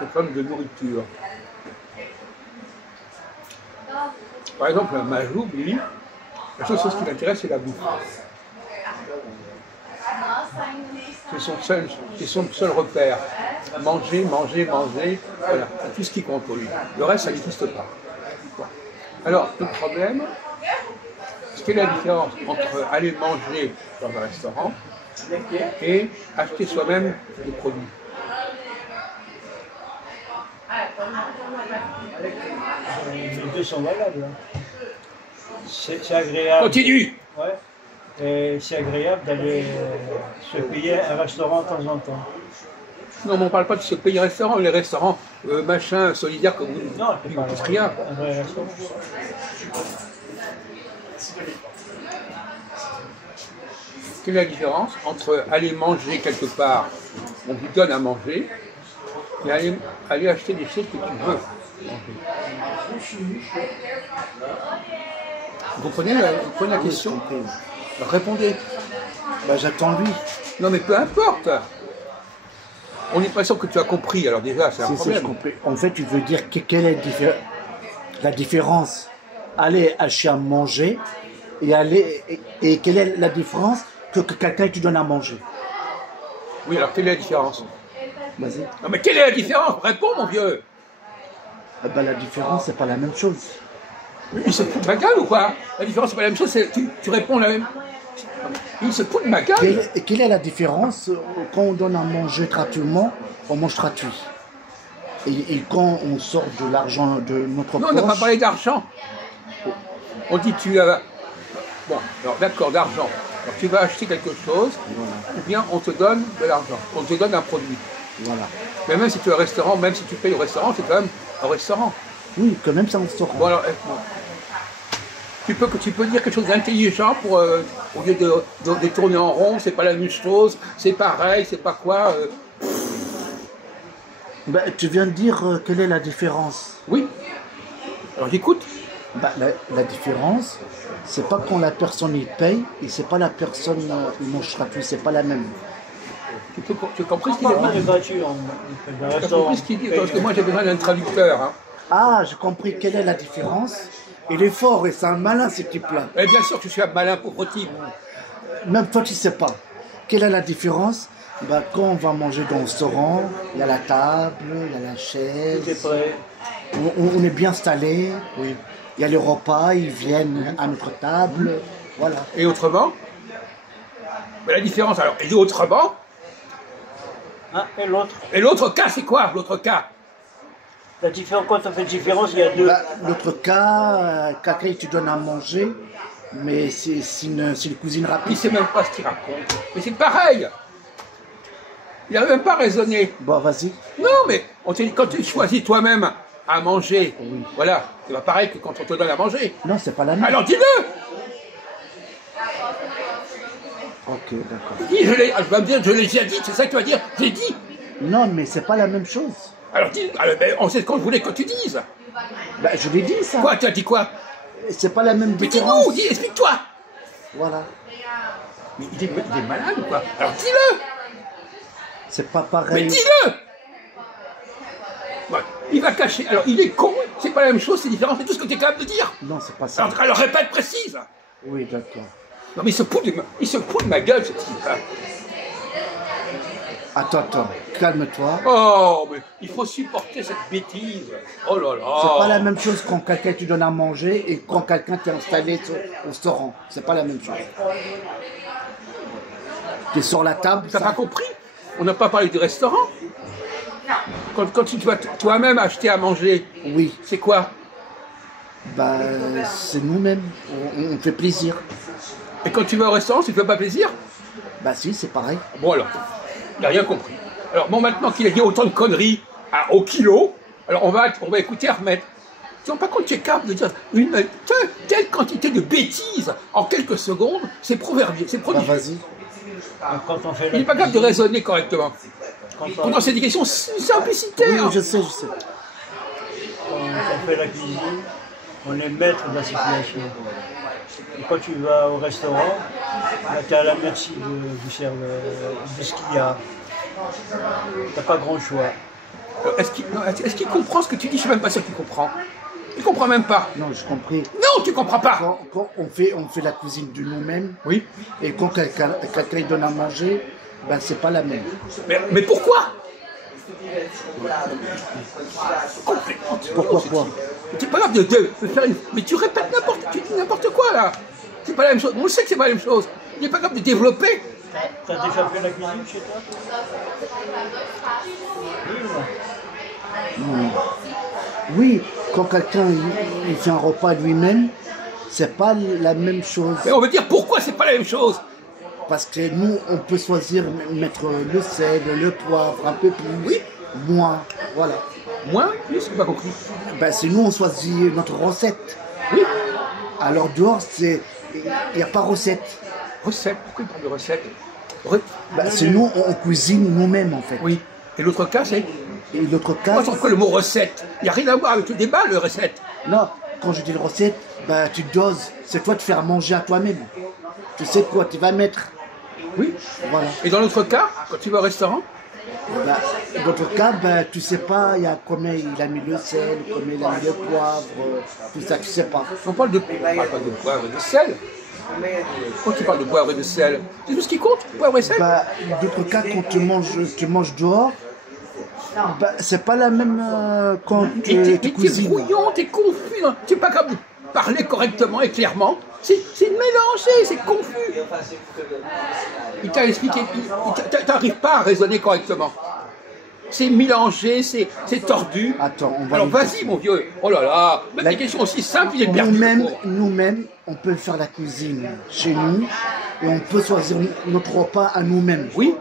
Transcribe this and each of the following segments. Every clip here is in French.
des problèmes de nourriture. Par exemple, un majoub, lui, la seule chose qui l'intéresse, c'est la bouffe. C'est son seul repère. Manger, manger, manger, voilà, c'est tout ce qui compte pour lui. Le reste, ça n'existe pas. Bon. Alors, le problème, quelle est la différence entre aller manger dans un restaurant et acheter soi-même des produits? Les deux sont valables. C'est agréable. Continue! Ouais. Et c'est agréable d'aller se payer un restaurant de temps en temps. Non, mais on ne parle pas de se payer un restaurant, les restaurants machin, solidaires comme vous Non, c'est pas rien. un vrai restaurant. Quelle est la différence entre aller manger quelque part, on vous donne à manger, et aller acheter des choses que tu veux manger? Vous comprenez la question? Répondez. Bah, j'attends lui. Non mais peu importe. On est pas sûr que tu as compris, alors déjà c'est un problème. Je comprends. En fait, tu veux dire quelle est la différence? Aller acheter à manger et quelle est la différence que quelqu'un te donne à manger? Oui, alors quelle est la différence? Vas-y. Non mais quelle est la différence? Réponds mon vieux. Eh ben, la différence, c'est pas la même chose. Il se fout de ma gueule ou quoi? La différence c'est pas la même chose, tu réponds la même. Il se fout de ma gueule. Quelle est la différence quand on donne à manger gratuitement, on mange gratuit? Et quand on sort de l'argent de notre poche... Non, on n'a pas parlé d'argent. On dit tu as... Bon, alors d'accord, d'argent. Alors tu vas acheter quelque chose, voilà. Ou bien on te donne de l'argent, on te donne un produit. Voilà. Mais même si tu es au restaurant, même si tu payes au restaurant, c'est quand même un restaurant. Oui, quand même c'est un restaurant. Bon alors, bon. Tu peux dire quelque chose d'intelligent pour, au lieu de tourner en rond, c'est pas la même chose, c'est pareil, c'est pas quoi. Ben, tu viens de dire quelle est la différence. Oui. Alors j'écoute. Ben, la différence, c'est pas quand la personne y paye et c'est pas la personne il mange gratuit, c'est pas la même. Tu as compris ce qu'il dit? Gratuit, Tu as compris ce qu'il dit? Parce que moi j'ai besoin d'un traducteur. Hein. Ah, j'ai compris quelle est la différence. Il est fort et c'est un malin ce type-là. Et bien sûr que je suis un malin pauvre type. Même toi tu sais pas. Quelle est la différence? Ben, quand on va manger dans le restaurant, il y a la table, il y a la chaise. Tout est prêt. On est bien installé. Oui. Il y a les repas, ils viennent à notre table. Voilà. Et autrement? Mais la différence alors, et autrement? Hein, et l'autre? Et l'autre cas, c'est quoi l'autre cas? La différence, quand on fait différence, il y a deux. Bah, l'autre cas, quelqu'un te donne à manger, mais c'est une cuisine rapide. Il sait même pas ce qu'il raconte. Mais c'est pareil. Il n'a même pas raisonné. Bon, vas-y. Non, mais quand tu choisis toi-même à manger, oui. Voilà, c'est pas pareil que quand on te donne à manger. Non, c'est pas la même. Alors dis-le. Ok, d'accord. Dis, je vais me dire, je l'ai déjà dit, c'est ça que tu vas dire, j'ai dit. Non, mais c'est pas la même chose. Alors dis, on sait ce qu'on voulait que tu dises. Bah, je l'ai dit ça. Quoi, tu as dit quoi? C'est pas la même mais différence. Mais dis-nous, explique-toi. Voilà. Mais il est malade ou quoi? Alors dis-le. C'est pas pareil. Mais dis-le. Ouais, il va cacher. Alors il est con, c'est pas la même chose, c'est différent, c'est tout ce que tu es capable de dire. Non, c'est pas ça. Alors répète précise. Oui, d'accord. Non mais il se fout de ma gueule, ce type. Attends, calme-toi. Oh, mais il faut supporter cette bêtise. Oh là là. C'est pas la même chose quand quelqu'un te donne à manger et quand quelqu'un t'est installé au restaurant. C'est pas la même chose. Tu es sur la table. T'as pas compris? On n'a pas parlé du restaurant? Non. Quand tu vas toi-même acheter à manger, oui. C'est quoi? Bah, c'est nous-mêmes. On fait plaisir. Et quand tu vas au restaurant, tu ne fais pas plaisir? Bah si, c'est pareil. Bon alors, il n'a rien compris. Alors bon, maintenant qu'il a dit autant de conneries au kilo, alors on va écouter Ahmed. Tu ne rends pas compte, tu es capable de dire une telle quantité de bêtises en quelques secondes, c'est proverbial, c'est prodigieux. Bah vas-y. Il n'est pas capable de raisonner correctement. Quand c'est des questions simplicitaires. Oui, je sais. Quand on fait la cuisine, on est maître de la situation. Et quand tu vas au restaurant, tu es à la merci du serveur, de ce qu'il y a. T'as pas grand choix. Est-ce qu'il comprend ce que tu dis? Je suis même pas sûr qu'il comprend. Il comprend même pas. Non, j'ai compris. Non, tu comprends pas. Quand on fait la cuisine de nous-mêmes, Oui. et quand quelqu'un donne à manger, ben c'est pas la même. Mais pourquoi? Pourquoi quoi? C'est pas grave de faire une... Mais tu répètes tu dis n'importe quoi là. C'est pas la même chose. On sait que c'est pas la même chose. Il n'est pas capable de développer. T'as déjà fait la cuisine chez toi? Oui ou non? Oui, quand quelqu'un il fait un repas lui-même, c'est pas la même chose. Mais on veut dire pourquoi c'est pas la même chose. Parce que nous, on peut choisir mettre le sel, le poivre, un peu plus, Oui. moins, voilà. Moi, oui, c'est pas compris. Ben, c'est nous, on choisit notre recette. Oui. Alors dehors, il n'y a pas recette. Recette. Pourquoi il parle de recette? Ben, c'est nous, on cuisine nous-mêmes en fait. Oui. Et l'autre cas, c'est... Et l'autre cas, Moi, c'est quoi le mot recette? Il n'y a rien à voir avec le débat, le recette. non, quand je dis le recette, ben, tu doses. C'est toi de faire manger à toi-même. Tu sais quoi tu vas mettre. Oui. Voilà. Et dans l'autre cas, quand tu vas au restaurant, Ben, dans ton cas, ben, tu sais pas combien il a mis le sel, combien il a mis le poivre, tout ça, tu sais pas. on parle pas de poivre et de sel. Quand tu parles de poivre et de sel, c'est tout ce qui compte, poivre et sel. Ben, d'autres cas, quand tu manges dehors, ben, c'est pas la même quand tu Mais t'es cuisines. brouillon, t'es confus, hein. Tu n'es pas capable de parler correctement et clairement. C'est mélangé, c'est confus. Il t'a expliqué, t'arrives pas à raisonner correctement. C'est mélangé, c'est tordu. Attends, on va. Alors vas-y mon vieux, oh là là, même des questions aussi simples, il est perdu. Nous-mêmes, on peut faire la cuisine chez nous et on peut choisir notre repas à nous-mêmes. Oui.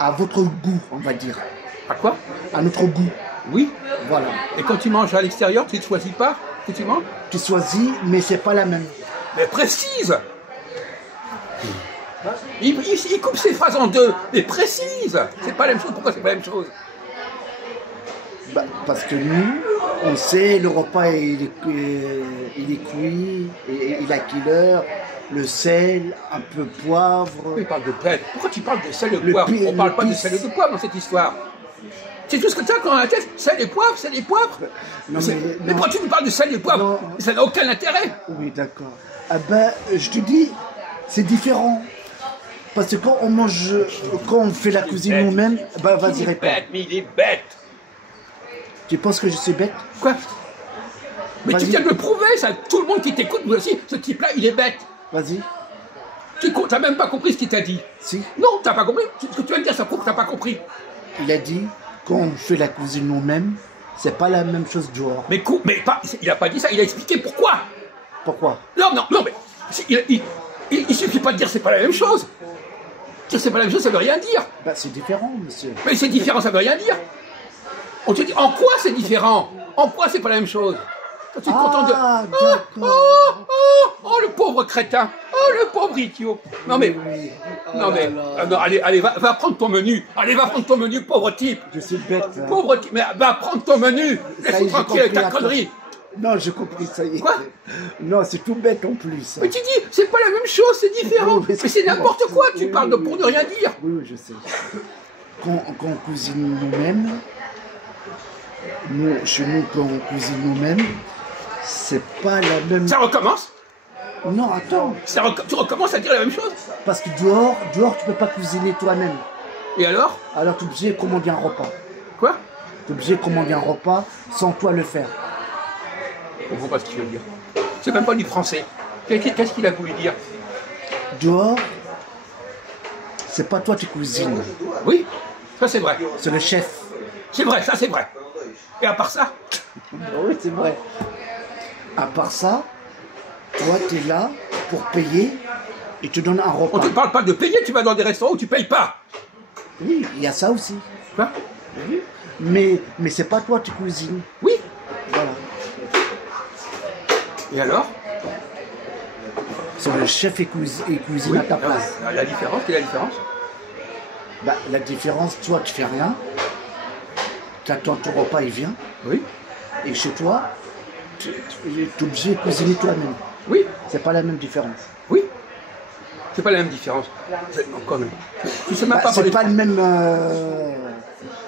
À votre goût, on va dire. À quoi? À notre goût. Oui. Voilà. Et quand tu manges à l'extérieur, tu ne choisis pas que tu manges? Tu choisis, mais c'est pas la même. Mais précise. Il coupe ses phrases en deux, mais précise. C'est pas la même chose. Pourquoi c'est pas la même chose? Bah, parce que nous, on sait le repas il est cuit, et il a quelle heure, le sel, un peu poivre. Pourquoi il parle de sel? Pourquoi tu parles de sel et de Le poivre? pi- On parle le pas de pis- sel et de poivre dans cette histoire. C'est tout ce que tu as quand la tête, sel et poivre, sel et poivre. Non, Mais pourquoi tu nous parles de sel et poivre? Non. Ça n'a aucun intérêt. Oui, d'accord. Ah ben, je te dis, c'est différent. Parce que quand on mange, quand on fait la cuisine bête. nous-mêmes, bah vas-y Il est réponds. bête, mais il est bête. Tu penses que je suis bête? Quoi? Mais tu Vas-y. viens de le prouver, ça. Tout le monde qui t'écoute, nous aussi, ce type-là, il est bête. Vas-y. Tu n'as même pas compris ce qu'il t'a dit. Si. Non, t'as pas compris. Ce que tu viens de dire, ça prouve que t'as pas compris. Il a dit, quand on fait la cuisine nous-mêmes, c'est pas la même chose dehors. Mais il a pas dit ça, il a expliqué pourquoi. Pourquoi? Non, mais il suffit pas de dire c'est pas la même chose. Dire c'est pas la même chose, ça veut rien dire. Bah c'est différent, monsieur. Mais c'est différent, ça veut rien dire. On te dit en quoi c'est différent? En quoi c'est pas la même chose? Quand tu te contentes de... Ah, Oh, d'accord. oh, le pauvre crétin. Oh, le pauvre idiot. Non mais... Oui. Non mais... non, allez, va prendre ton menu. Allez, va prendre ton menu, pauvre type. Je suis bête. Hein. Pauvre type. Mais va prendre ton menu. Ça y est, Laisse-moi j'ai tranquille avec ta compris, attends. connerie. Non, j'ai compris, ça y est. Quoi? Non, c'est tout bête en plus. Mais tu dis, c'est pas la même chose, c'est différent. Oui, mais Mais c'est n'importe quoi, tu oui, parles oui, pour oui. ne rien dire. Oui, oui, je sais. Quand on cuisine nous-mêmes, chez nous, quand on cuisine nous-mêmes, c'est pas la même... Ça recommence. Non, attends. Tu recommences à dire la même chose. Parce que dehors, tu peux pas cuisiner toi-même. Et alors? Alors, tu es obligé de commander un repas. Quoi? Tu es obligé de commander un repas sans toi le faire. Je comprends pas ce qu'il veut dire. C'est même pas du français. Qu'est-ce qu'il a voulu dire? Dehors, c'est pas toi qui cuisines, Oui, ça c'est vrai. c'est le chef. C'est vrai, ça c'est vrai. Et à part ça? Oui, c'est vrai. À part ça, toi, tu es là pour payer et tu donnes un On repas. te parle pas de payer, tu vas dans des restaurants où tu payes pas. Oui, il y a ça aussi. Quoi? Mais c'est pas toi qui cuisines. Oui. Voilà. Et alors? C'est le chef et cuisine Oui. à ta place. La différence, quelle est la différence? Bah, la différence, toi, tu fais rien. Tu attends ton repas, il vient. Oui. Et chez toi, tu es obligé de cuisiner toi-même. Oui. C'est pas la même différence. Oui. C'est pas la même différence. Quand même. Tu sais même Bah, pas c'est parler pas le même.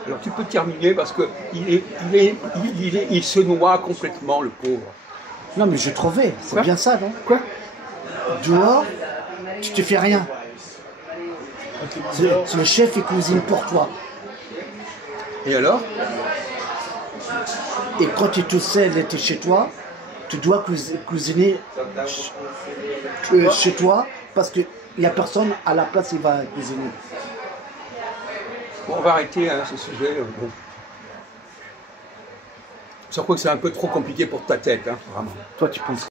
Alors tu peux terminer parce que il se noie complètement, le pauvre. Non, mais je trouvais, c'est Quoi? bien ça, non? Quoi? Dehors, tu te fais rien. C'est le chef qui cuisine pour toi. Et alors? Et quand tu es tout seul et tu es chez toi, tu dois cuisiner chez toi parce qu'il n'y a personne à la place qui va cuisiner. Bon, on va arrêter hein, ce sujet. Bon. Je crois que c'est un peu trop compliqué pour ta tête, hein, vraiment. Toi, tu penses